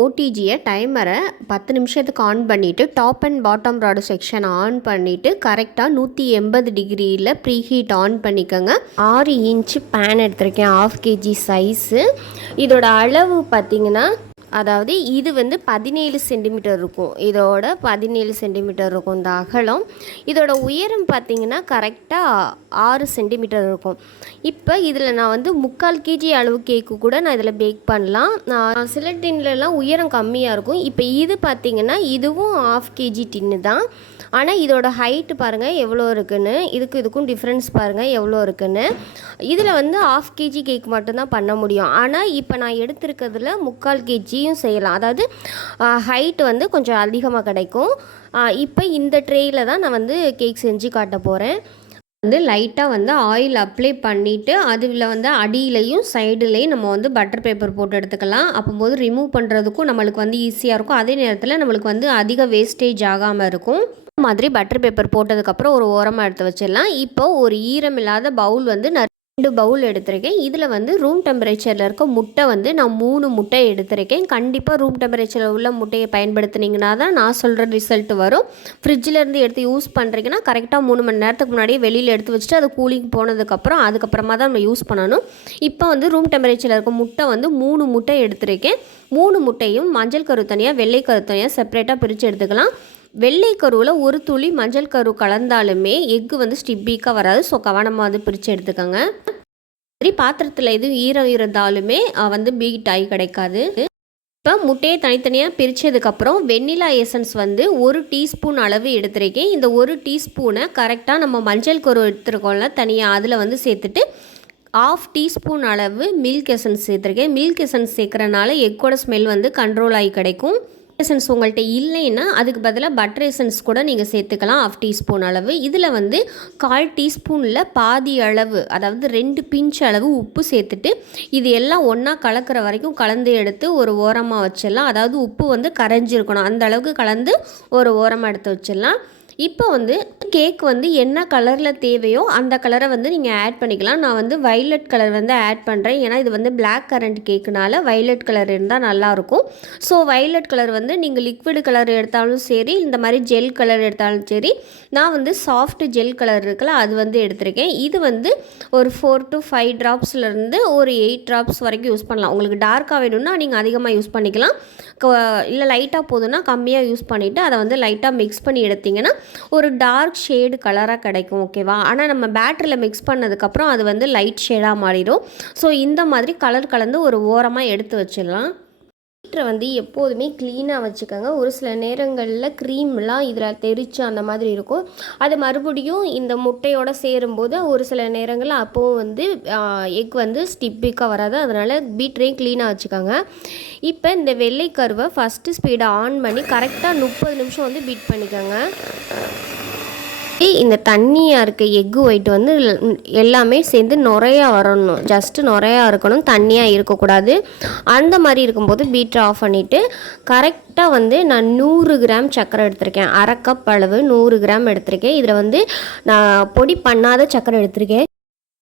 ஓடிஜியை டைமரை 10 நிமிஷத்துக்கு ஆன் பண்ணிவிட்டு top and bottom rod section on பண்ணிவிட்டு கரெக்டாக 180 டிகிரியில் ப்ரீஹீட் ஆன் பண்ணிக்கோங்க. 6 இன்ச்சு பேன் எடுத்திருக்கேன், 1/2 kg சைஸு. இதோட அளவு பார்த்திங்கன்னா, அதாவது இது வந்து 17 சென்டிமீட்டர் இருக்கும். இதோட 17 சென்டிமீட்டர் இருக்கும் இந்த அகலம். இதோட உயரம் பார்த்திங்கன்னா கரெக்டாக 6 சென்டிமீட்டர் இருக்கும். இப்போ இதில் நான் வந்து 3/4 kg அளவு கேக்கு கூட நான் இதில் பேக் பண்ணலாம். நான் சில டின்லலாம் உயரம் கம்மியாக இருக்கும். இப்போ இது பார்த்திங்கன்னா இதுவும் 1/2 kg டின்னு தான். ஆனால் இதோட ஹைட்டு பாருங்கள் எவ்வளோ இருக்குன்னு, இதுக்கும் டிஃப்ரென்ஸ் பாருங்கள் எவ்வளோ இருக்குன்னு. இதில் வந்து 1/2 kg கேக் மட்டும்தான் பண்ண முடியும். ஆனால் இப்போ நான் எடுத்துருக்கிறதுல 3/4 kgயும் செய்யலாம். அதாவது ஹைட்டு வந்து கொஞ்சம் அதிகமாக கிடைக்கும். இப்போ இந்த ட்ரேயில் தான் நான் வந்து கேக் செஞ்சு காட்ட போகிறேன். வந்து லைட்டாக வந்து ஆயில் அப்ளை பண்ணிவிட்டு அதில் வந்து அடியிலையும் சைடுலேயும் நம்ம வந்து பட்டர் பேப்பர் போட்டு எடுத்துக்கலாம். அப்போது ரிமூவ் பண்ணுறதுக்கும் நம்மளுக்கு வந்து ஈஸியாக இருக்கும். அதே நேரத்தில் நம்மளுக்கு வந்து அதிக வேஸ்டேஜ் ஆகாமல் இருக்கும். மாதிரி பட்டர் பேப்பர் போட்டதுக்கப்புறம் ஒரு ஓரமாக எடுத்து வச்சிடலாம். இப்போ ஒரு ஈரமில்லாத பவுல் வந்து 2 பவுல் எடுத்திருக்கேன். இதில் வந்து ரூம் டெம்பரேச்சரில் இருக்க முட்டை வந்து நான் 3 முட்டை எடுத்திருக்கேன். கண்டிப்பாக ரூம் டெம்பரேச்சரில் உள்ள முட்டையை பயன்படுத்தினீங்கன்னா தான் நான் சொல்கிற ரிசல்ட் வரும். ஃப்ரிட்ஜிலேருந்து எடுத்து யூஸ் பண்ணுறீங்கன்னா கரெக்டாக 3 மணி நேரத்துக்கு முன்னாடியே வெளியில் எடுத்து வச்சுட்டு அது கூலிங் அதுக்கப்புறமா தான் நம்ம யூஸ் பண்ணணும். இப்போ வந்து ரூம் டெம்பரேச்சரில் இருக்க முட்டை வந்து 3 முட்டை எடுத்திருக்கேன். 3 முட்டையும் மஞ்சள் கரு தனியாக வெள்ளை கரு தனியாக செப்பரேட்டாக பிரித்து எடுத்துக்கலாம். வெள்ளை கருவில் ஒரு துளி மஞ்சள் கரு கலந்தாலுமே எக்கு வந்து ஸ்டிப்பிக்காக வராது. ஸோ கவனமாக வந்து பிரித்து எடுத்துக்கோங்க. சரி, பாத்திரத்தில் எதுவும் ஈரம் இருந்தாலுமே வந்து பீட் ஆகி கிடைக்காது. இப்போ முட்டையை தனித்தனியாக பிரித்ததுக்கப்புறம் வெண்ணிலா எசன்ஸ் வந்து 1 டீஸ்பூன் அளவு எடுத்துருக்கேன். இந்த 1 டீஸ்பூனை கரெக்டாக நம்ம மஞ்சள் கரு எடுத்துருக்கோம்ல தனியாக அதில் வந்து சேர்த்துட்டு 1/2 டீஸ்பூன் அளவு மில்க் எசன்ஸ் சேர்த்துருக்கேன். மில்க் எசன்ஸ் சேர்க்குறனால எக்கோட ஸ்மெல் வந்து கண்ட்ரோல் ஆகி கிடைக்கும். எசன்ஸ் உங்கள்கிட்ட இல்லைன்னா அதுக்கு பதிலாக பட்டர் எசன்ஸ் கூட நீங்கள் சேர்த்துக்கலாம் 1/2 டீஸ்பூன் அளவு. இதில் வந்து 1/4 டீஸ்பூனில் பாதி அளவு, அதாவது 2 பிஞ்ச் அளவு உப்பு சேர்த்துட்டு இது எல்லாம் ஒன்றா கலக்கிற வரைக்கும் கலந்து எடுத்து ஒரு ஓரமாக வச்சிடலாம். அதாவது உப்பு வந்து கரைஞ்சிருக்கணும், அந்த அளவுக்கு கலந்து ஒரு ஓரமாக எடுத்து வச்சிடலாம். இப்போ வந்து கேக் வந்து என்ன கலரில் தேவையோ அந்த கலரை வந்து நீங்கள் ஆட் பண்ணிக்கலாம். நான் வந்து வைலட் கலர் வந்து ஆட் பண்ணுறேன். ஏன்னா இது வந்து பிளாக் கரண்ட் கேக்குனால வைலட் கலர் இருந்தால் நல்லாயிருக்கும். ஸோ வைலட் கலர் வந்து நீங்கள் லிக்விட் கலர் எடுத்தாலும் சரி, இந்த மாதிரி ஜெல் கலர் எடுத்தாலும் சரி. நான் வந்து சாஃப்ட் ஜெல் கலர் இருக்குல்ல அது வந்து எடுத்திருக்கேன். இது வந்து ஒரு 4 to 5 ட்ராப்ஸ்லேருந்து ஒரு 8 ட்ராப்ஸ் வரைக்கும் யூஸ் பண்ணலாம். உங்களுக்கு டார்க்காக வேணும்னா நீங்கள் அதிகமாக யூஸ் பண்ணிக்கலாம். இல்லை லைட்டாக போதுன்னா கம்மியாக யூஸ் பண்ணிவிட்டு அதை வந்து லைட்டாக மிக்ஸ் பண்ணி எடுத்திங்கன்னா ஒரு டார்க் ஷேடு கலராக கிடைக்கும். ஓகேவா? ஆனால் நம்ம பேட்டரியில் மிக்ஸ் பண்ணதுக்கப்புறம் அது வந்து லைட் ஷேடாக மாறிடும். ஸோ இந்த மாதிரி கலர் கலந்து ஒரு ஓரமாக எடுத்து வச்சிடலாம். ஹீட்டரை வந்து எப்போதுமே க்ளீனாக வச்சுக்கோங்க. ஒரு சில நேரங்களில் க்ரீம்லாம் இதில் தெரிச்சு அந்த மாதிரி இருக்கும். அது மறுபடியும் இந்த முட்டையோடு சேரும்போது ஒரு சில நேரங்களில் அப்போவும் வந்து எக் வந்து ஸ்டிப்பிக்காக வராது. அதனால் பீட்டரையும் க்ளீனாக வச்சுக்கோங்க. இப்போ இந்த வெள்ளை கருவை ஃபஸ்ட்டு ஸ்பீடை ஆன் பண்ணி கரெக்டாக 30 நிமிஷம் வந்து பீட் பண்ணிக்கோங்க. இந்த தண்ணியாக இருக்க எக்கு ஒயிட் வந்து எல்லாமே சேர்ந்து நுரையாக வரணும். ஜஸ்ட்டு நுரையாக இருக்கணும், தண்ணியாக இருக்கக்கூடாது. அந்த மாதிரி இருக்கும்போது பீட்டரை ஆஃப் பண்ணிவிட்டு கரெக்டாக வந்து நான் 100 கிராம் சர்க்கரை எடுத்திருக்கேன். 1/2 கப் அளவு 100 கிராம் எடுத்திருக்கேன். இதில் வந்து நான் பொடி பண்ணாத சர்க்கரை எடுத்திருக்கேன்.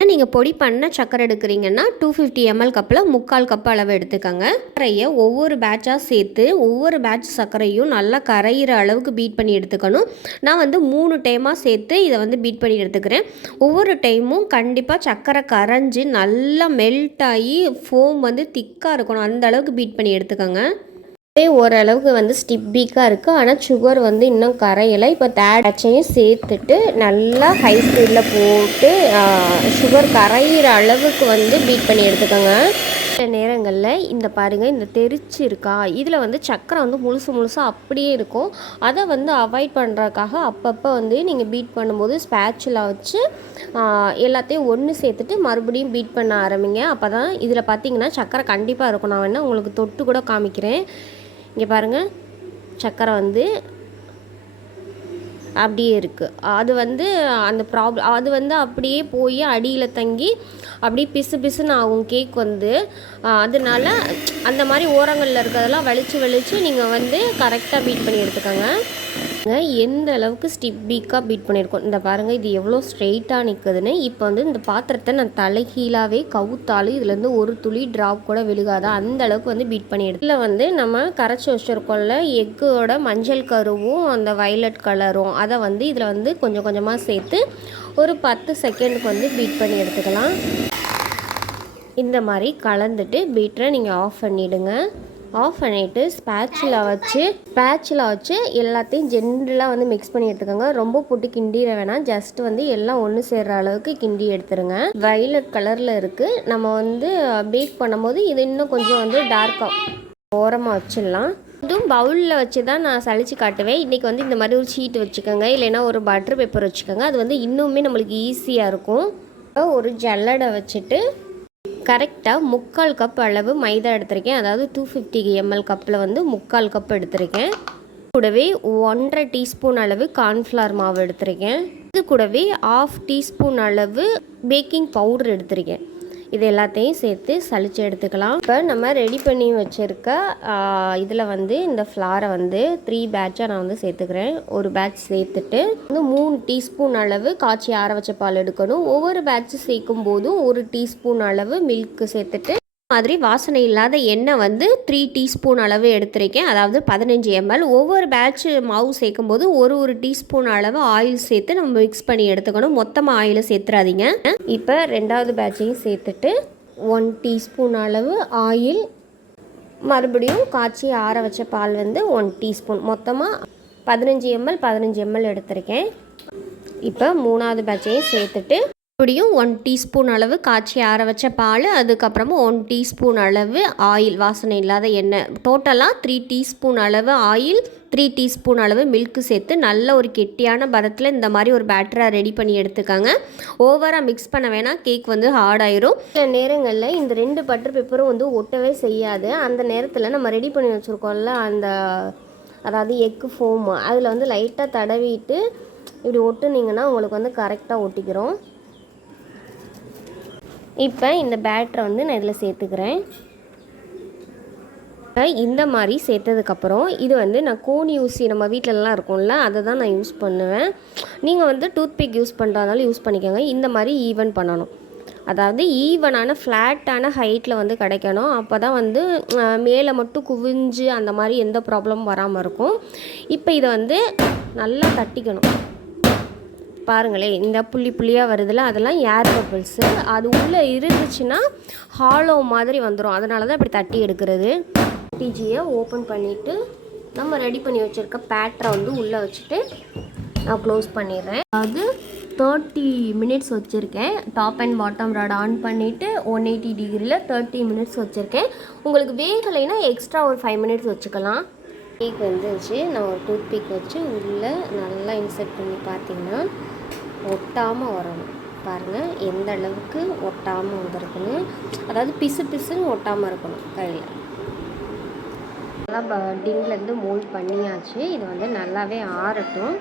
நீங்கள் பொடி பண்ண சர்க்கரை எடுக்கிறீங்கன்னா 250 ml கப்பில் 3/4 கப் அளவு எடுத்துக்கோங்க. சர்க்கரையை ஒவ்வொரு பேட்சாக சேர்த்து ஒவ்வொரு பேட்ச் சர்க்கரையும் நல்லா கரையிற அளவுக்கு பீட் பண்ணி எடுத்துக்கணும். நான் வந்து 3 டைமாக சேர்த்து இதை வந்து பீட் பண்ணி எடுத்துக்கிறேன். ஒவ்வொரு டைமும் கண்டிப்பாக சர்க்கரை கரைஞ்சி நல்லா மெல்ட் ஆகி ஃபோம் வந்து திக்காக இருக்கணும். அந்த அளவுக்கு பீட் பண்ணி எடுத்துக்கோங்க. ஓரளவுக்கு வந்து ஸ்டிப்பிக்காக இருக்குது, ஆனால் சுகர் வந்து இன்னும் கரையலை. இப்போ தேட்சையும் சேர்த்துட்டு நல்லா ஹை ஸ்பீடில் போட்டு சுகர் கரையிற அளவுக்கு வந்து பீட் பண்ணி எடுத்துக்கோங்க. சில நேரங்களில் இந்த பாருங்கள், இந்த தெரிச்சு இருக்கா, இதில் வந்து சக்கரை வந்து முழுசாக அப்படியே இருக்கும். அதை வந்து அவாய்ட் பண்ணுறதுக்காக அப்பப்போ வந்து நீங்கள் பீட் பண்ணும்போது ஸ்பேச்சுலா வச்சு எல்லாத்தையும் ஒன்று சேர்த்துட்டு மறுபடியும் பீட் பண்ண ஆரம்பிங்க. அப்போ தான் இதில் பார்த்தீங்கன்னா சக்கரை கண்டிப்பாக இருக்கும். நான் வேணால் உங்களுக்கு தொட்டு கூட காமிக்கிறேன். இங்கே பாருங்கள், சக்கரை வந்து அப்படியே இருக்குது. அது வந்து அந்த அது வந்து அப்படியே போய் அடியில் தங்கி அப்படியே பிசுன்னு ஆகும் கேக் வந்து. அதனால அந்த மாதிரி ஓரங்களில் இருக்கிறதெல்லாம் வலிச்சு நீங்கள் வந்து கரெக்டாக பீட் பண்ணி எடுத்துக்கோங்க. எந்த அளவுக்கு ஸ்டிப்பிக்காக பீட் பண்ணியிருக்கோம். இந்த பாருங்கள் இது எவ்வளோ ஸ்ட்ரெயிட்டாக நிற்குதுன்னு. இப்போ வந்து இந்த பாத்திரத்தை நான் தலைகீழாகவே கவுத்தாலும் இதுலேருந்து ஒரு துளி ட்ராப் கூட விழுகாதா அந்த அளவுக்கு வந்து பீட் பண்ணி எடுத்து இதில் வந்து நம்ம கரைச்சி வச்சுருக்கோம்ல எக்கோட மஞ்சள் கருவும் அந்த வயலட் கலரும் அதை வந்து இதில் வந்து கொஞ்சம் கொஞ்சமாக சேர்த்து ஒரு 10 செகண்டுக்கு வந்து பீட் பண்ணி எடுத்துக்கலாம். இந்த மாதிரி கலந்துட்டு பீட்டரை நீங்கள் ஆஃப் பண்ணிவிடுங்க. ஆஃப் பண்ணிவிட்டு ஸ்பேட்சில் வச்சு எல்லாத்தையும் ஜென்ரலாக வந்து மிக்ஸ் பண்ணி எடுத்துக்கோங்க. ரொம்ப போட்டு கிண்டிட வேணாம், ஜஸ்ட் வந்து எல்லாம் ஒன்று சேர்கிற அளவுக்கு கிண்டி எடுத்துருங்க. வயலட் கலரில் இருக்குது. நம்ம வந்து பேக் பண்ணும்போது இது இன்னும் கொஞ்சம் வந்து டார்க்காக ஓரமாக வச்சிடலாம். இதுவும் பவுலில் வச்சு தான் நான் சளிச்சு காட்டுவேன். இன்றைக்கி வந்து இந்த மாதிரி ஒரு ஷீட் வச்சுக்கோங்க, இல்லைன்னா ஒரு பட்டர் பேப்பர் வச்சுக்கோங்க. அது வந்து இன்னுமே நம்மளுக்கு ஈஸியாக இருக்கும். ஒரு ஜல்லடை வச்சுட்டு கரெக்டாக 3/4 கப் அளவு மைதா எடுத்திருக்கேன். அதாவது 250 ml கப்பில் வந்து 3/4 கப் எடுத்திருக்கேன். கூடவே 1/2 டீஸ்பூன் அளவு கார்ன்ஃப்ளவர் மாவு எடுத்திருக்கேன். இது கூடவே 1/2 டீஸ்பூன் அளவு பேக்கிங் பவுடர் எடுத்திருக்கேன். இது எல்லாத்தையும் சேர்த்து சளிச்சு எடுத்துக்கலாம். இப்போ நம்ம ரெடி பண்ணி வச்சுருக்க இதில் வந்து இந்த ஃப்ளாரை வந்து 3 பேட்சாக நான் வந்து சேர்த்துக்கிறேன். ஒரு பேட்ச் சேர்த்துட்டு வந்து 3 டீஸ்பூன் அளவு காய்ச்சி ஆற வச்ச பால் எடுக்கணும். ஒவ்வொரு பேட்ச் சேர்க்கும் போதும் 1 டீஸ்பூன் அளவு மில்க் சேர்த்துட்டு மாதிரி வாசனை இல்லாத எண்ணெய் வந்து 3 டீஸ்பூன் அளவு எடுத்திருக்கேன். அதாவது 15 ml. ஒவ்வொரு பேட்ச் மாவு சேர்க்கும் போது ஒரு டீஸ்பூன் அளவு ஆயில் சேர்த்து நம்ம மிக்ஸ் பண்ணி எடுத்துக்கணும். மொத்தமாக ஆயிலை சேர்த்துறாதீங்க. இப்போ 2வது பேட்சையும் சேர்த்துட்டு 1 டீஸ்பூன் அளவு ஆயில், மறுபடியும் காய்ச்சி ஆற வச்ச பால் வந்து 1 டீஸ்பூன், மொத்தமாக 15 ml எடுத்திருக்கேன். இப்போ 3வது பேட்சையும் சேர்த்துட்டு மறுபடியும் 1 டீஸ்பூன் அளவு காய்ச்சி ஆற வச்ச பால், அதுக்கப்புறமா 1 டீஸ்பூன் அளவு ஆயில், வாசனை இல்லாத எண்ணெய், டோட்டலாக 3 டீஸ்பூன் அளவு ஆயில், 3 டீஸ்பூன் அளவு மில்க் சேர்த்து நல்ல ஒரு கெட்டியான பதத்தில் இந்த மாதிரி ஒரு பேட்டரை ரெடி பண்ணி எடுத்துக்காங்க. ஓவராக மிக்ஸ் பண்ண வேணாம், கேக் வந்து ஹார்ட் ஆயிரும். சில நேரங்களில் இந்த 2 பட்டர் பேப்பரும் வந்து ஒட்டவே செய்யாது. அந்த நேரத்தில் நம்ம ரெடி பண்ணி வச்சுருக்கோம்ல அந்த அதாவது எக்கு ஃபோம், அதில் வந்து லைட்டாக தடவிட்டு இப்படி ஒட்டுனீங்கன்னா உங்களுக்கு வந்து கரெக்டாக ஒட்டிக்கிறோம். இப்போ இந்த பேட்டரை வந்து நான் இதில் சேர்த்துக்கிறேன். இந்த மாதிரி சேர்த்ததுக்கப்புறம் இது வந்து நான் கோனி ஊசி நம்ம வீட்டிலலாம் இருக்கும்ல அதை தான் நான் யூஸ் பண்ணுவேன். நீங்கள் வந்து டூத்பிக் யூஸ் பண்ணுறதுனால யூஸ் பண்ணிக்கோங்க. இந்த மாதிரி ஈவன் பண்ணணும், அதாவது ஈவனான ஃப்ளாட்டான ஹைட்டில் வந்து கிடைக்கணும். அப்போ தான் வந்து மேலே மட்டும் குவிஞ்சு அந்த மாதிரி எந்த ப்ராப்ளமும் வராமல் இருக்கும். இப்போ இதை வந்து நல்லா தட்டிக்கணும். பாருங்களேன், இந்த புள்ளியாக வருதுல்ல, அதெல்லாம் ஏர் பபிள்ஸு. அது உள்ளே இருந்துச்சுன்னா ஹாலோ மாதிரி வந்துடும். அதனால தான் இப்படி தட்டி எடுக்கிறது. டிஜியை ஓப்பன் பண்ணிவிட்டு நம்ம ரெடி பண்ணி வச்சுருக்க பேட்டரை வந்து உள்ளே வச்சுட்டு நான் க்ளோஸ் பண்ணிடுறேன். அதாவது 30 மினிட்ஸ் வச்சுருக்கேன். Top and bottom rod on பண்ணிவிட்டு 180 டிகிரியில் 30 மினிட்ஸ் வச்சுருக்கேன். உங்களுக்கு வேகலைன்னா எக்ஸ்ட்ரா ஒரு 5 மினிட்ஸ் வச்சுக்கலாம். கேக் வந்துச்சு. நான் ஒரு டூத்பிக் வச்சு உள்ளே நல்லா இன்சர்ட் பண்ணி பார்த்தீங்கன்னா ஒட்டாமல் வரணும். பாருங்கள் எந்த அளவுக்கு ஒட்டாமல் வந்திருக்குன்னு. அதாவது பிசுன்னு ஒட்டாமல் இருக்கணும் கையில். நல்லா பட்டிங்லேருந்து மோல்ட் பண்ணியாச்சு. இது வந்து நல்லாவே ஆறட்டும்.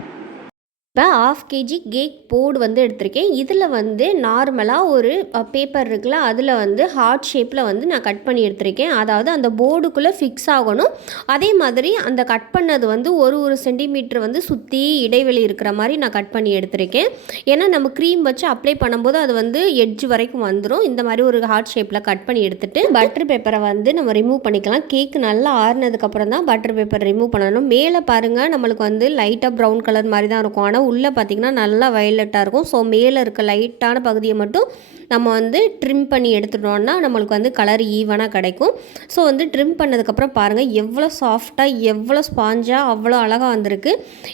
இப்போ 1/2 kg கேக் போர்டு வந்து எடுத்திருக்கேன். இதில் வந்து நார்மலாக ஒரு பேப்பர் இருக்குல்ல, அதில் வந்து ஹார்ட் ஷேப்பில் வந்து நான் கட் பண்ணி எடுத்திருக்கேன். அதாவது அந்த போர்டுக்குள்ளே ஃபிக்ஸ் ஆகணும். அதே மாதிரி அந்த கட் பண்ணது வந்து ஒரு சென்டிமீட்டர் வந்து சுற்றி இடைவெளி இருக்கிற மாதிரி நான் கட் பண்ணி எடுத்திருக்கேன். ஏன்னா நம்ம க்ரீம் வச்சு அப்ளை பண்ணும்போது அது வந்து எட்ஜ் வரைக்கும் வந்துடும். இந்த மாதிரி ஒரு ஹார்ட் ஷேப்பில் கட் பண்ணி எடுத்துகிட்டு பட்டர் பேப்பரை வந்து நம்ம ரிமூவ் பண்ணிக்கலாம். கேக் நல்லா ஆறுனதுக்கப்புறம் தான் பட்டர் பேப்பர் ரிமூவ் பண்ணணும். மேலே பாருங்கள் நம்மளுக்கு வந்து லைட்டாக ப்ரௌன் கலர் மாதிரி தான் இருக்கும். ஆனால் உள்ளே பார்த்திங்கன்னா நல்லா வயலட்டாக இருக்கும். ஸோ மேலே இருக்க லைட்டான பகுதியை மட்டும் நம்ம வந்து ட்ரிம் பண்ணி எடுத்துட்டோம்னா நம்மளுக்கு வந்து கலர் ஈவனாக கிடைக்கும். ஸோ வந்து ட்ரிம் பண்ணதுக்கப்புறம் பாருங்கள் எவ்வளோ சாஃப்டாக எவ்வளோ ஸ்பாஞ்சாக அவ்வளோ அழகாக வந்திருக்கு.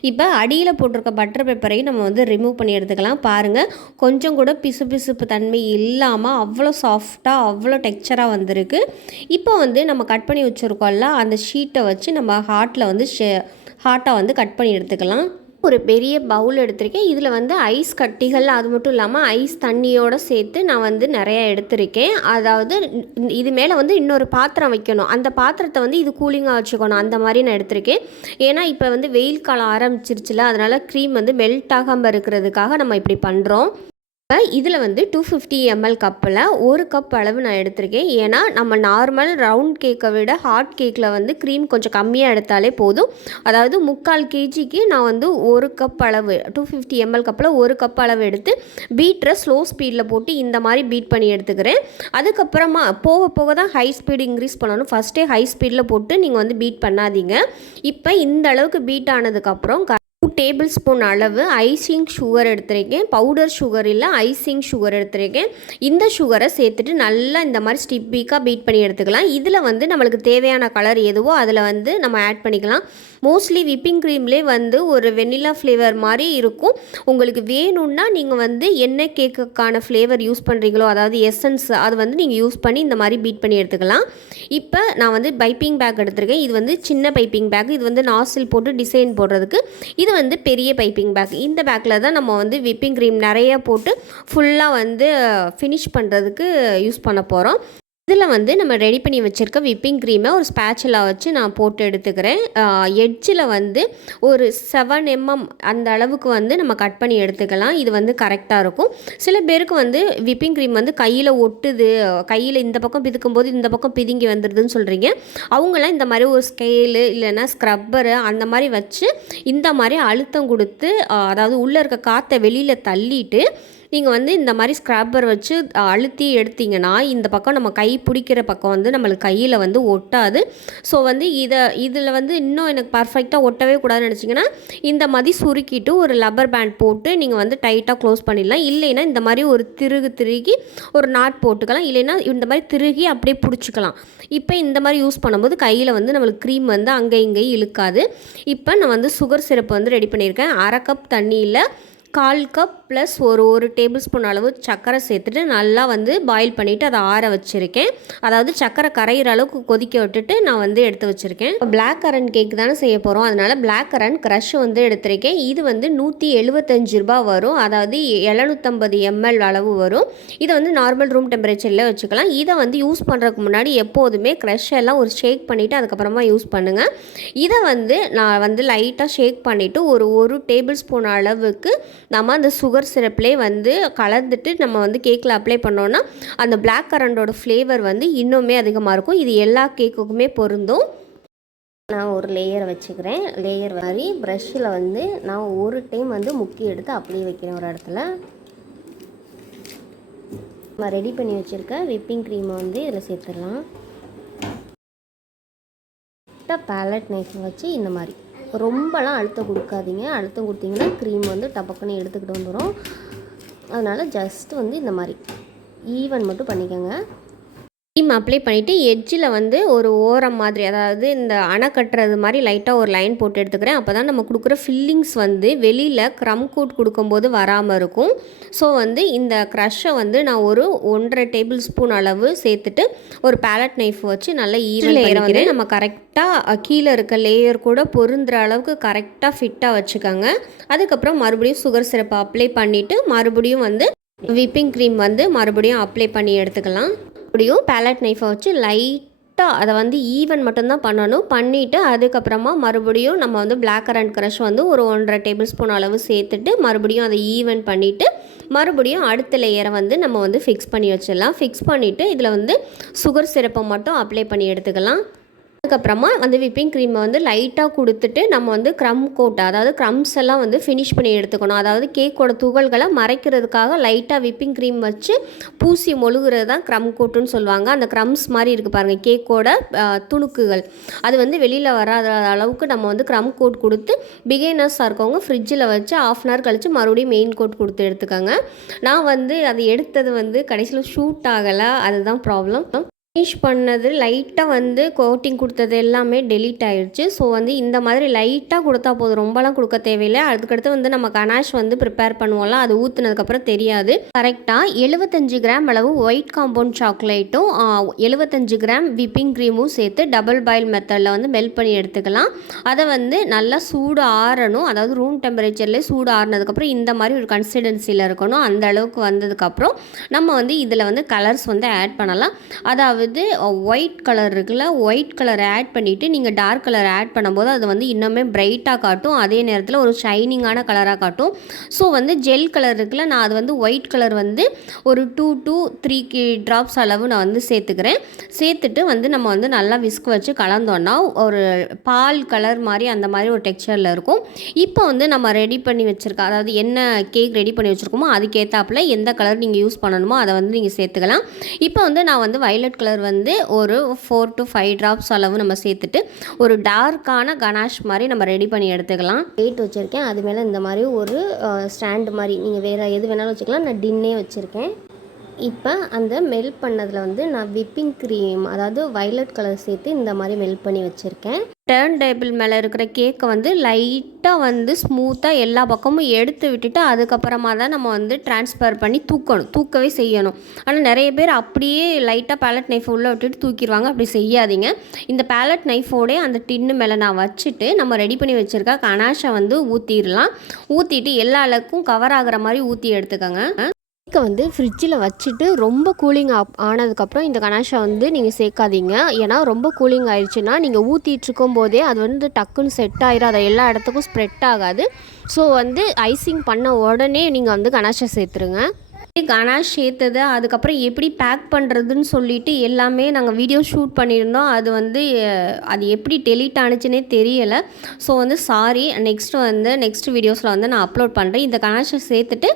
இப்போ அடியில் போட்டிருக்க பட்டர் பேப்பரையும் நம்ம வந்து ரிமூவ் பண்ணி எடுத்துக்கலாம். பாருங்கள் கொஞ்சம் கூட பிசுப்பு தன்மை இல்லாமல் அவ்வளோ சாஃப்டாக அவ்வளோ டெக்ஸ்சராக வந்திருக்கு. இப்போ வந்து நம்ம கட் பண்ணி வச்சுருக்கோம்ல அந்த ஷீட்டை வச்சு நம்ம ஹார்ட்டாக வந்து கட் பண்ணி எடுத்துக்கலாம். ஒரு பெரிய பவுல் எடுத்திருக்கேன். இதில் வந்து ஐஸ் கட்டிகள் அது மட்டும் இல்லாமல் ஐஸ் தண்ணியோடு சேர்த்து நான் வந்து நிறையா எடுத்திருக்கேன். அதாவது இது மேலே வந்து இன்னொரு பாத்திரம் வைக்கணும். அந்த பாத்திரத்தை வந்து இது கூலிங்காக வச்சுக்கணும். அந்த மாதிரி நான் எடுத்திருக்கேன். ஏன்னா இப்போ வந்து வெயில் காலம் ஆரம்பிச்சிருச்சுல, அதனால் க்ரீம் வந்து மெல்ட் ஆகாமல் இருக்கிறதுக்காக நம்ம இப்படி பண்ணுறோம். இப்போ இதில் வந்து 250 ml கப்பில் ஒரு கப் அளவு நான் எடுத்திருக்கேன். ஏன்னா நம்ம நார்மல் ரவுண்ட் கேக்கை விட ஹாட் கேக்கில் வந்து க்ரீம் கொஞ்சம் கம்மியாக எடுத்தாலே போதும். அதாவது 3/4 kgக்கு நான் வந்து ஒரு கப் அளவு 250 ml கப்பில் ஒரு கப் அளவு எடுத்து பீட்டரை ஸ்லோ ஸ்பீடில் போட்டு இந்த மாதிரி பீட் பண்ணி எடுத்துக்கிறேன். அதுக்கப்புறமா போக போக தான் ஹை ஸ்பீடு இன்க்ரீஸ் பண்ணணும். ஃபஸ்ட்டே ஹை ஸ்பீடில் போட்டு நீங்கள் வந்து பீட் பண்ணாதீங்க. இப்போ இந்த அளவுக்கு பீட் ஆனதுக்கப்புறம் 2 டேபிள் ஸ்பூன் அளவு ஐசிங் சுகர் எடுத்துருக்கேன். பவுடர் சுகர் இல்லை, ஐசிங் சுகர் எடுத்துருக்கேன். இந்த சுகரை சேர்த்துட்டு நல்லா இந்த மாதிரி ஸ்டிப்பிக்காக பீட் பண்ணி எடுத்துக்கலாம். இதில் வந்து நம்மளுக்கு தேவையான கலர் எதுவோ அதில் வந்து நம்ம ஆட் பண்ணிக்கலாம். மோஸ்ட்லி விப்பிங் க்ரீம்லேயே வந்து ஒரு வெண்ணிலா ஃப்ளேவர் மாதிரி இருக்கும். உங்களுக்கு வேணும்னா நீங்கள் வந்து என்ன கேக்குக்கான ஃப்ளேவர் யூஸ் பண்ணுறீங்களோ, அதாவது எசன்ஸ், அது வந்து நீங்கள் யூஸ் பண்ணி இந்த மாதிரி பீட் பண்ணி எடுத்துக்கலாம். இப்போ நான் வந்து பைப்பிங் பேக் எடுத்திருக்கேன். இது வந்து சின்ன பைப்பிங் பேக். இது வந்து நாசில் போட்டு டிசைன் போடுறதுக்கு. இது வந்து பெரிய பைப்பிங் பேக். இந்த பேக்கில் தான் நம்ம வந்து விப்பிங் க்ரீம் நிறைய போட்டு ஃபுல்லாக வந்து ஃபினிஷ் பண்ணுறதுக்கு யூஸ் பண்ண போகிறோம். இதில் வந்து நம்ம ரெடி பண்ணி வச்சுருக்க விப்பிங் க்ரீமை ஒரு ஸ்பேச்சுலா வச்சு நான் போட்டு எடுத்துக்கிறேன். எட்ஜில் வந்து ஒரு 7 mm அந்த அளவுக்கு வந்து நம்ம கட் பண்ணி எடுத்துக்கலாம். இது வந்து கரெக்டாக இருக்கும். சில பேருக்கு வந்து விப்பிங் க்ரீம் வந்து கையில் ஒட்டுது, கையில் இந்த பக்கம் பிதுக்கும்போது இந்த பக்கம் பிதுங்கி வந்துடுதுன்னு சொல்கிறீங்க. அவங்களாம் இந்த மாதிரி ஒரு ஸ்கேலு இல்லைன்னா ஸ்க்ரப்பரு அந்த மாதிரி வச்சு இந்த மாதிரி அழுத்தம் கொடுத்து, அதாவது உள்ளே இருக்க காற்றை வெளியில் தள்ளிட்டு நீங்கள் வந்து இந்த மாதிரி ஸ்க்ரப்பர் வச்சு அழுத்தி எடுத்திங்கன்னா இந்த பக்கம் நம்ம கை பிடிக்கிற பக்கம் வந்து நம்மளுக்கு கையில் வந்து ஒட்டாது. ஸோ வந்து இதில் வந்து இன்னும் எனக்கு பர்ஃபெக்டாக ஒட்டவே கூடாதுன்னு நினச்சிங்கன்னா இந்த மாதிரி சுருக்கிட்டு ஒரு லப்பர் பேண்ட் போட்டு நீங்கள் வந்து டைட்டாக க்ளோஸ் பண்ணிடலாம். இல்லைன்னா இந்த மாதிரி ஒரு திருகி ஒரு நாட் போட்டுக்கலாம். இல்லைன்னா இந்த மாதிரி திருகி அப்படியே பிடிச்சிக்கலாம். இப்போ இந்த மாதிரி யூஸ் பண்ணும்போது கையில் வந்து நம்மளுக்கு க்ரீம் வந்து அங்கே இங்கேயும் இழுக்காது. இப்போ நான் வந்து சுகர் சிரப்பு வந்து ரெடி பண்ணியிருக்கேன். 1/2 கப் தண்ணியில் 1/4 கப் ப்ளஸ் ஒரு டேபிள் ஸ்பூன் அளவு சர்க்கரை சேர்த்துட்டு நல்லா வந்து பாயில் பண்ணிவிட்டு அதை ஆற வச்சுருக்கேன். அதாவது சர்க்கரை கரையிற அளவுக்கு கொதிக்க விட்டுட்டு நான் வந்து எடுத்து வச்சுருக்கேன். இப்போ பிளாக் கரண்ட் கேக் தானே செய்ய போகிறோம். அதனால் பிளாக் கரண்ட் க்ரஷ் வந்து எடுத்திருக்கேன். இது வந்து 175 ரூபா வரும். அதாவது 750 ml அளவு வரும். இதை வந்து நார்மல் ரூம் டெம்பரேச்சரில் வச்சுக்கலாம். இதை வந்து யூஸ் பண்ணுறதுக்கு முன்னாடி எப்போதுமே க்ரஷ் எல்லாம் ஒரு ஷேக் பண்ணிவிட்டு அதுக்கப்புறமா யூஸ் பண்ணுங்கள். இதை வந்து நான் வந்து லைட்டாக ஷேக் பண்ணிவிட்டு ஒரு டேபிள் ஸ்பூன் அளவுக்கு நம்ம அந்த சுகர் சிரப்லேயே வந்து கலந்துட்டு நம்ம வந்து கேக்கில் அப்ளை பண்ணோன்னா அந்த பிளாக் கரண்டோட ஃப்ளேவர் வந்து இன்னுமே அதிகமாக இருக்கும். இது எல்லா கேக்குக்குமே பொருந்தும். நான் ஒரு லேயரை வச்சுக்கிறேன். லேயர் மாதிரி ப்ரஷ்ஷில் வந்து நான் ஒரு டைம் வந்து முக்கி எடுத்து அப்படியே வைக்கிறேன் ஒரு இடத்துல. நம்ம ரெடி பண்ணி வச்சுருக்க விப்பிங் க்ரீமை வந்து இதில் சேர்த்துடலாம். பேலட் நைஃப் வச்சு இந்த மாதிரி ரொம்பலாம் அழுத்தம் கொடுக்காதீங்க. அழுத்தம் கொடுத்தீங்கன்னா க்ரீம் வந்து டபக்குன்னு எடுத்துக்கிட்டு வந்துடும். அதனால் ஜஸ்ட் வந்து இந்த மாதிரி ஈவன் மட்டும் பண்ணிக்கோங்க. க்ரீம் அப்ளை பண்ணிவிட்டு எட்ஜில் வந்து ஒரு ஓரம் மாதிரி, அதாவது இந்த அணை கட்டுறது மாதிரி லைட்டாக ஒரு லைன் போட்டு எடுத்துக்கிறேன். அப்போ தான் நம்ம கொடுக்குற ஃபில்லிங்ஸ் வந்து வெளியில் க்ரம் கோட் கொடுக்கும்போது வராமல் இருக்கும். ஸோ வந்து இந்த க்ரஷ்ஷை வந்து நான் ஒரு 1.5 டேபிள் ஸ்பூன் அளவு சேர்த்துட்டு ஒரு பேலட் நைஃப் வச்சு நல்லா ஈவன் லேயரை வந்து நம்ம கரெக்டாக கீழே இருக்க லேயர் கூட பொருந்துற அளவுக்கு கரெக்டாக ஃபிட்டாக வச்சுக்கோங்க. அதுக்கப்புறம் மறுபடியும் சுகர் சிரப்பை அப்ளை பண்ணிவிட்டு மறுபடியும் வந்து விப்பிங் க்ரீம் வந்து மறுபடியும் அப்ளை பண்ணி எடுத்துக்கலாம். மறுபடியும் பேலட் நைஃபை வச்சு லைட்டாக அதை வந்து ஈவன் மட்டும்தான் பண்ணணும். பண்ணிவிட்டு அதுக்கப்புறமா மறுபடியும் நம்ம வந்து பிளாக் கரண்ட் க்ரஷ் வந்து ஒரு 1.5 டேபிள் ஸ்பூன் அளவு சேர்த்துட்டு மறுபடியும் அதை ஈவன் பண்ணிவிட்டு மறுபடியும் அடுத்த லேயரை வந்து நம்ம வந்து ஃபிக்ஸ் பண்ணி வச்சிடலாம். ஃபிக்ஸ் பண்ணிவிட்டு இதில் வந்து சுகர் சிரப்பை மட்டும் அப்ளை பண்ணி எடுத்துக்கலாம். அதுக்கப்புறமா வந்து விப்பிங் க்ரீமை வந்து லைட்டாக கொடுத்துட்டு நம்ம வந்து க்ரம் கோட், அதாவது க்ரம்ஸ் எல்லாம் வந்து ஃபினிஷ் பண்ணி எடுத்துக்கணும். அதாவது கேக்கோட துகள்களை மறைக்கிறதுக்காக லைட்டாக விப்பிங் க்ரீம் வச்சு பூசி மொழுகிறது தான் க்ரம் கோட்டுன்னு சொல்லுவாங்க. அந்த க்ரம்ஸ் மாதிரி இருக்குது பாருங்கள், கேக்கோட துணுக்குகள், அது வந்து வெளியில் வராத அளவுக்கு நம்ம வந்து க்ரம் கோட் கொடுத்து பிகினர்ஸாக இருக்கவங்க ஃப்ரிட்ஜில் வச்சு 1/2 hour கழித்து மறுபடியும் மெயின் கோட் கொடுத்து எடுத்துக்கோங்க. நான் வந்து அது எடுத்தது வந்து கடைசியில் ஷூட் ஆகலை, அதுதான் ப்ராப்ளம். ஃபினிஷ் பண்ணது லைட்டாக வந்து கோட்டிங் கொடுத்தது எல்லாமே டெலீட் ஆகிடுச்சு. ஸோ வந்து இந்த மாதிரி லைட்டாக கொடுத்தா போதும், ரொம்பலாம் கொடுக்க தேவையில்லை. அதுக்கடுத்து வந்து நம்ம கனாஷ் வந்து ப்ரிப்பேர் பண்ணுவோம்ல, அது ஊற்றுனதுக்கப்புறம் தெரியாது. கரெக்டாக 75 கிராம் அளவு ஒயிட் காம்பவுண்ட் சாக்லேட்டும் 75 கிராம் விப்பிங் க்ரீமும் சேர்த்து டபுள் பாயில் மெத்தடில் வந்து மெல்ட் பண்ணி எடுத்துக்கலாம். அதை வந்து நல்லா சூடு ஆறணும், அதாவது ரூம் டெம்பரேச்சர்லேயே சூடு ஆறினதுக்கப்புறம் இந்த மாதிரி ஒரு கன்சிஸ்டன்சியில் இருக்கணும். அந்த அளவுக்கு வந்ததுக்கப்புறம் நம்ம வந்து இதில் வந்து கலர்ஸ் வந்து ஆட் பண்ணலாம். அதாவது 2வது ஒயிட் கலர் இருக்குல்ல, ஒயிட் கலர் ஆட் பண்ணிவிட்டு நீங்கள் டார்க் கலர் ஆட் பண்ணும்போது அது வந்து இன்னுமே பிரைட்டாக காட்டும், அதே நேரத்தில் ஒரு ஷைனிங்கான கலராக காட்டும். ஸோ வந்து ஜெல் கலர் இருக்குல்ல, நான் அது வந்து ஒயிட் கலர் வந்து ஒரு 2 to 3 ட்ராப்ஸ் அளவு நான் வந்து சேர்த்துக்கிறேன். சேர்த்துட்டு வந்து நம்ம வந்து நல்லா விஸ்க் வச்சு கலந்தோன்னா ஒரு பால் கலர் மாதிரி அந்த மாதிரி ஒரு டெக்ஸ்சரில் இருக்கும். இப்போ வந்து நம்ம ரெடி பண்ணி வச்சுருக்க, அதாவது என்ன கேக் ரெடி பண்ணி வச்சுருக்கோமோ அதுக்கேற்றாப்புல எந்த கலர் நீங்கள் யூஸ் பண்ணணுமோ அதை வந்து நீங்கள் சேர்த்துக்கலாம். இப்போ வந்து நான் வந்து வயலட் கலர் வந்து ஒரு 4 to 5 ட்ராப்ஸ் அளவு நம்ம சேர்த்துட்டு ஒரு டார்க்கான கனாஷ் மாதிரி நம்ம ரெடி பண்ணி எடுத்துக்கலாம். வெயிட் வச்சுருக்கேன், அது மேலே இந்த மாதிரி ஒரு ஸ்டாண்டு மாதிரி நீங்கள் வேறு எது வேணாலும் வச்சுக்கலாம். நான் டின்னே வச்சுருக்கேன். இப்போ அந்த மெல்ட் பண்ணதில் வந்து நான் விப்பிங் க்ரீம், அதாவது வயலட் கலர் சேர்த்து இந்த மாதிரி மெல்ட் பண்ணி வச்சுருக்கேன். டர்ன் டேபிள் மேலே இருக்கிற கேக்கை வந்து லைட்டாக வந்து ஸ்மூத்தாக எல்லா பக்கமும் எடுத்து விட்டுட்டு அதுக்கப்புறமா தான் நம்ம வந்து ட்ரான்ஸ்ஃபர் பண்ணி தூக்கவே செய்யணும். ஆனால் நிறைய பேர் அப்படியே லைட்டாக பேலட் நைஃப் உள்ளே விட்டுட்டு தூக்கிடுவாங்க. அப்படி செய்யாதீங்க. இந்த பேலட் நைஃபோடே அந்த டின்னு மேலே நான் வச்சுட்டு நம்ம ரெடி பண்ணி வச்சுருக்க கனாஷை வந்து ஊற்றிடலாம். ஊற்றிட்டு எல்லா அளவுக்கும் கவர் ஆகிற மாதிரி ஊற்றி எடுத்துக்கோங்க. கேக்கை வந்து ஃப்ரிட்ஜில் வச்சுட்டு ரொம்ப கூலிங் ஆனதுக்கப்புறம் இந்த கனாஷை வந்து நீங்கள் சேர்க்காதீங்க. ஏன்னா ரொம்ப கூலிங் ஆயிடுச்சுன்னா நீங்கள் ஊற்றிட்டுருக்கும் போதே அது வந்து டக்குன்னு செட் ஆயிரும், அதை எல்லா இடத்துக்கும் ஸ்ப்ரெட் ஆகாது. ஸோ வந்து ஐசிங் பண்ண உடனே நீங்கள் வந்து கனாஷை சேர்த்துருங்க. கனாஷ் சேர்த்தது அதுக்கப்புறம் எப்படி பேக் பண்ணுறதுன்னு சொல்லிட்டு எல்லாமே நாங்கள் வீடியோ ஷூட் பண்ணியிருந்தோம். அது வந்து அது எப்படி டெலீட் ஆனிச்சுன்னே தெரியலை. ஸோ வந்து சாரி. நெக்ஸ்ட் வீடியோஸில் வந்து நான் அப்லோட் பண்ணுறேன். இந்த கனாஷை சேர்த்துட்டு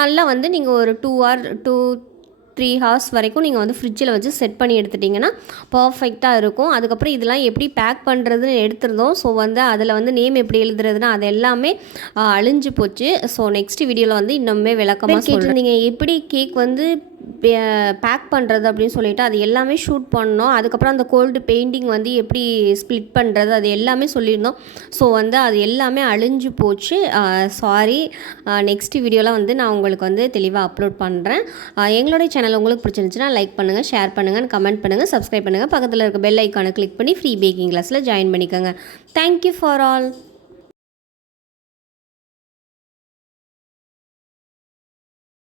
நல்லா வந்து நீங்கள் ஒரு 2-3 ஹார்ஸ் வரைக்கும் நீங்கள் வந்து ஃப்ரிட்ஜில் வச்சு செட் பண்ணி எடுத்துட்டிங்கன்னா பர்ஃபெக்டாக இருக்கும். அதுக்கப்புறம் இதெல்லாம் எப்படி பேக் பண்ணுறதுன்னு எடுத்துருந்தோம். ஸோ வந்து அதில் வந்து நேம் எப்படி எழுதுறதுன்னா அது எல்லாமே அழிஞ்சு போச்சு. ஸோ நெக்ஸ்ட் வீடியோவில் வந்து இன்னுமே விளக்கமாக கேட்டிருந்தீங்க எப்படி கேக் வந்து பேக் பண்ணுறது அப்படின்னு சொல்லிட்டு அது எல்லாமே ஷூட் பண்ணோம். அதுக்கப்புறம் அந்த கோல்டு பெயிண்டிங் வந்து எப்படி ஸ்ப்ளிட் பண்ணுறது அது எல்லாமே சொல்லியிருந்தோம். ஸோ வந்து அது எல்லாமே அழிஞ்சு போச்சு. சாரி. நெக்ஸ்ட் வீடியோவில் வந்து நான் உங்களுக்கு வந்து தெளிவாக அப்லோட் பண்ணுறேன். எங்களுடைய சேனல் உங்களுக்கு பிடிச்சிருந்துச்சுன்னா லைக் பண்ணுங்கள், ஷேர் பண்ணுங்கள், கமெண்ட் பண்ணுங்கள், சப்ஸ்கிரைப் பண்ணுங்கள். பக்கத்தில் இருக்க பெல் ஐக்கானை கிளிக் பண்ணி ஃப்ரீ பேக்கிங் கிளாஸில் ஜாயின் பண்ணிக்கோங்க. Thank you for all.